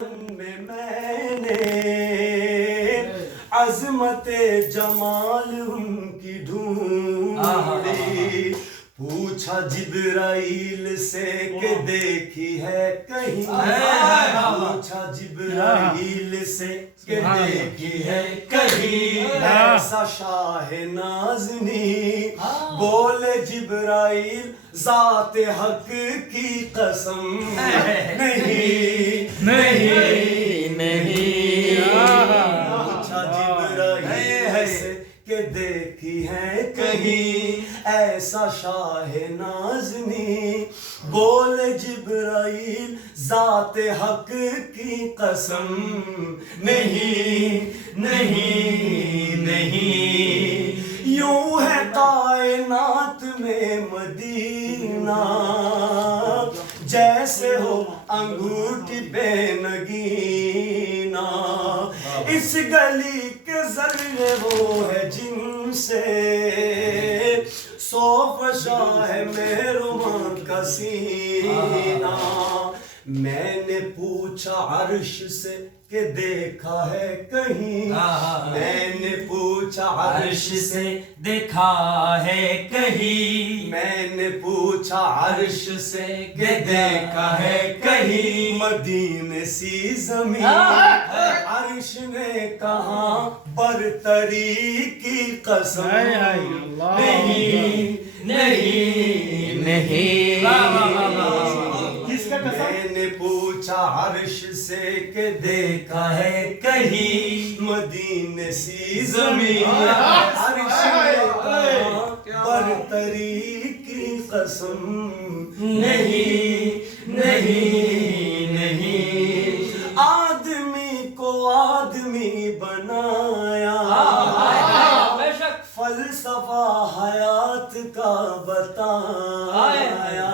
میں نے عظمت جمال ان کی ڈھونڈی، پوچھا جبرائیل سے کہ دیکھی ہے کہیں، پوچھا جبرائیل سے کہ دیکھی ہے کہیں ایسا شاہ نازنی، بولے جبرائیل ذات حق کی قسم نہیں پوچھا جبرائیل سے کہ دیکھی ہے کہیں ایسا شاہ نازنی، بولے جبرائیل ذات حق کی قسم نہیں یوں ہے کائنات میں مدینہ جیسے ہو انگوٹھی بے نگینہ، اس گلی کے ذریعے وہ ہے جن سے صوف شاہ مہربان کا سینہ، میں نے پوچھا عرش سے کہ دیکھا ہے کہیں، میں نے پوچھا عرش سے دیکھا ہے کہیں، میں نے پوچھا عرش سے کہ دیکھا ہے کہیں مدینے سی زمین، عرش نے کہا برتری کی قسم نہیں میں نے پوچھا عرش سے کہ دیکھا ہے کہیں مدینے سی زمین، عرش نے کہا برتری کی قسم نہیں آدمی کو آدمی بنایا، فلسفہ حیات کا بتایا،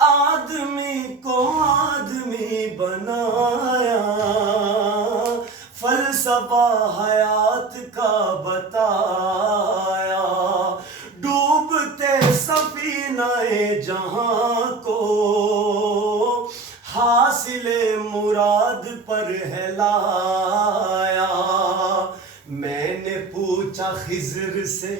آدمی کو آدمی بنایا، فلسفہ حیات کا بتایا، ڈوبتے سفینہ جہاں کو حاصل مراد پر ہے لایا، میں نے پوچھا خضر سے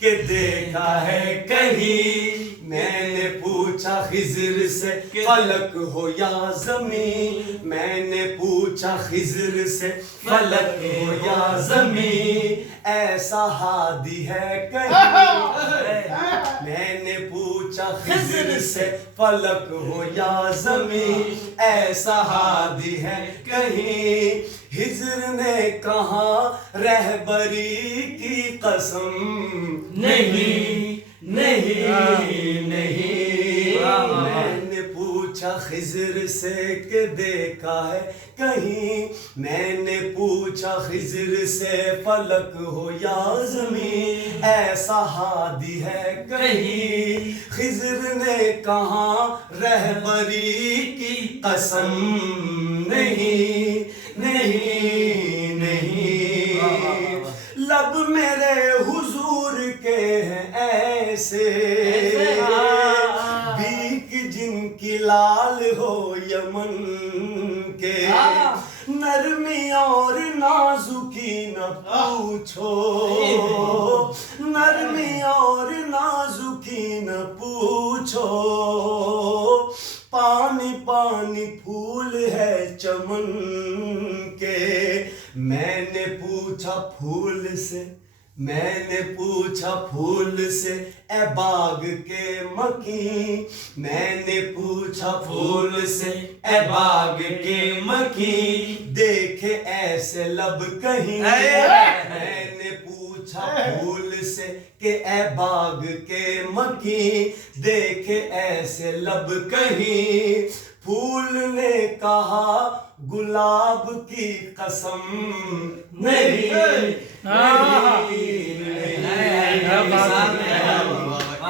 کہ دیکھا ہے کہیں، میں نے پوچھا خضر سے فلک ہو یا زمین، میں نے پوچھا خضر سے فلک ہو یا زمین ایسا ہادی ہے کہیں، میں نے پوچھا خضر سے فلک ہو یا زمین ایسا ہادی ہے کہیں، خضر نے کہا رہبری کی قسم نہیں میں نے پوچھا خضر سے کہ دیکھا ہے کہیں، میں نے پوچھا خضر سے فلک ہو یا زمین ایسا ہادی ہے کہیں، خضر نے کہا رہبری کی قسم نہیں لب میرے حضور کے ہیں ایسے بیک جن کی لال ہو یمن کے، نرمی اور نازکی نہ پوچھو، نرمی اور نازکی نہ پوچھو، پانی پانی پھول ہے چمن کے، میں نے پوچھا پھول سے اے باغ کے مکیں، میں نے پوچھا پھول سے اے باغ کے مکیں دیکھے ایسے لب کہیں، میں نے پوچھا پھول سے کہ اے باغ کے مکیں دیکھے ایسے لب کہیں، پھول نے کہا گلاب کی قسم نہیں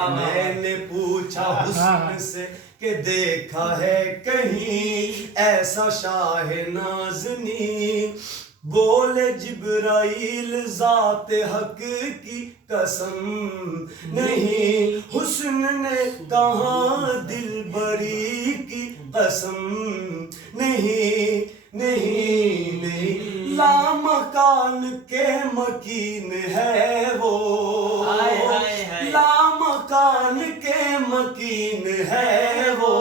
میں نے پوچھا حسن سے کہ دیکھا ہے کہیں ایسا شاہ نازنی، بولے جبرائیل ذات حق کی قسم نہیں، حسن نے کہا دل بری کی قسم نہیں نہیں نہیں لامکان کے مکین ہے وہ لامکان کے مکین ہے وہ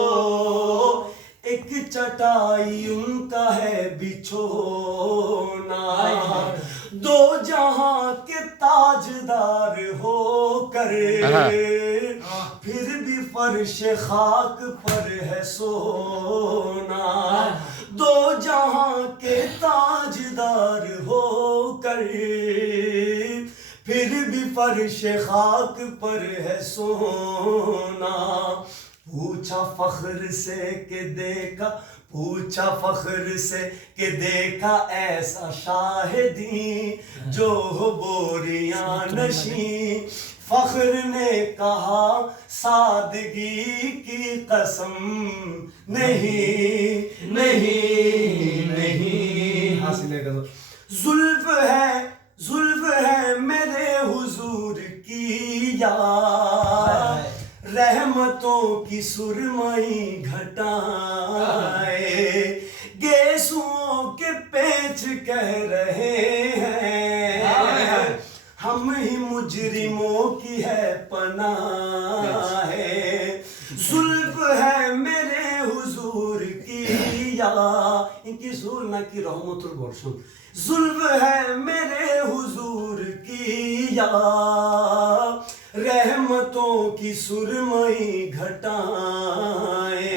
ایک چٹائی ان کا ہے بچھونا دو جہاں کے تاجدار ہو کر پھر بھی فرش خاک پر ہے سونا دو جہاں کے تاجدار ہو کر پھر بھی فرش خاک پر ہے سونا پوچھا فخر سے کہ دیکھا پوچھا فخر سے کہ دیکھا ایسا شاہدی جو ہو بوریاں نشیں فخر نے کہا سادگی کی قسم نہیں نہیں نہیں حاصل ہے زلف ہے میرے حضور کی یاد رحمتوں کی سرمئی گھٹائے گیسوں کے پیچ کہہ رہے ہیں ہم ہی مجرموں کی ہے پناہ ہے زلف ہے میرے حضور کی یا ان کی زور نہ کی رحمت البرشم زلف ہے میرے حضور کی یا رحمتوں کی سرمئی گھٹائے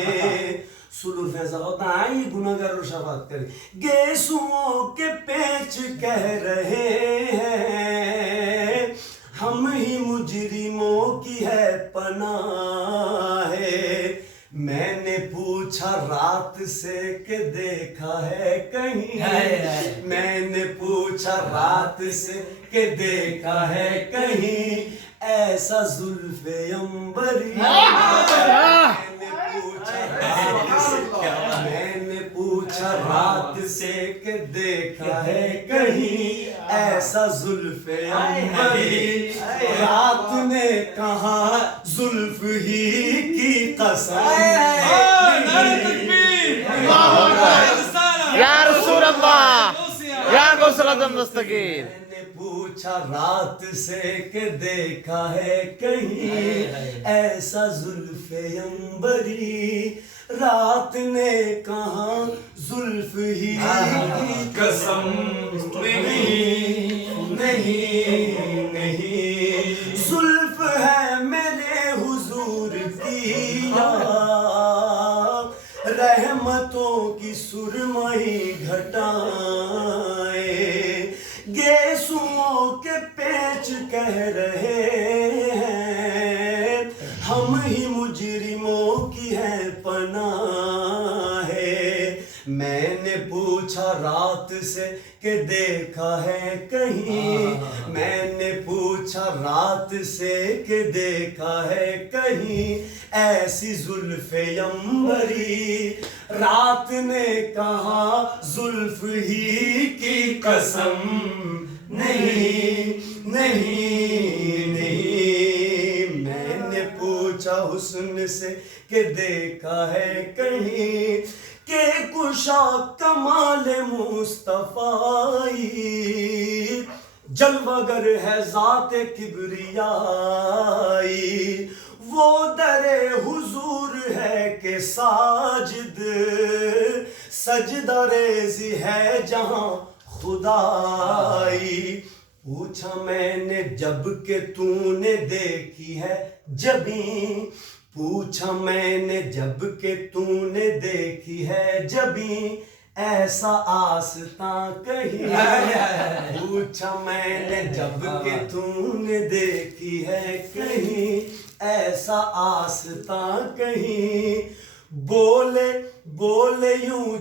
سلور فیضا ہوتا ہے یہ گناہگار اور شفاعت کرے گیسوں کے پیچ کہہ رہے ہیں ہم ہی مجرموں کی ہے پناہ ہے میں نے پوچھا رات سے کہ دیکھا ہے کہیں میں نے پوچھا رات سے کہ دیکھا ہے کہیں ایسا زلف عنبری میں نے پوچھا رات سے کہ دیکھا ہے کہیں ایسا زلف عنبری رات نے کہا زلف ہی کی قسم یا رسول اللہ یا غوث الاعظم دستگیر پوچھا رات سے کہ دیکھا ہے کہیں ایسا زلف عنبری رات نے کہا زلف ہی کی قسم نہیں نہیں نہیں زلف ہے میرے حضور کی رحمتوں کی سرمئی گھٹائے گیسوں کے پیچ کہہ رہے ہیں ہم ہی مجرموں کی ہے پناہ ہے میں نے پوچھا رات سے کہ دیکھا ہے کہیں میں نے پوچھا رات سے کہ دیکھا ہے کہیں ایسی زلف عنبری رات نے کہا زلف ہی کی قسم نہیں نہیں نہیں میں نے پوچھا حسن سے کہ دیکھا ہے کہیں کہ کشا کمال مصطفی جلوگر ہے ذات کبریائی وہ در حضور ہے کہ ساجد سجدہ ریزی ہے جہاں خدائی پوچھا میں نے جب کہ تو نے دیکھی ہے جبیں پوچھا میں نے جب کہ تو نے دیکھی ہے جبیں ایسا آستاں کہیں پوچھا میں نے جب کہ تو نے دیکھی ہے کہیں ایسا آستاں کہیں بولے یوں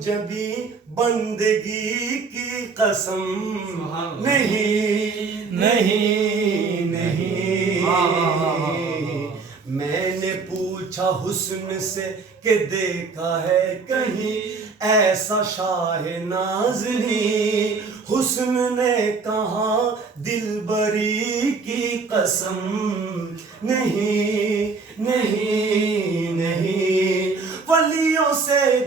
جبیں بندگی کی قسم نہیں نہیں نہیں میں نے پوچھا حسن سے کہ دیکھا ہے کہیں ایسا شاہ نازنی حسن نے کہا دلبری کی قسم نہیں نہیں نہیں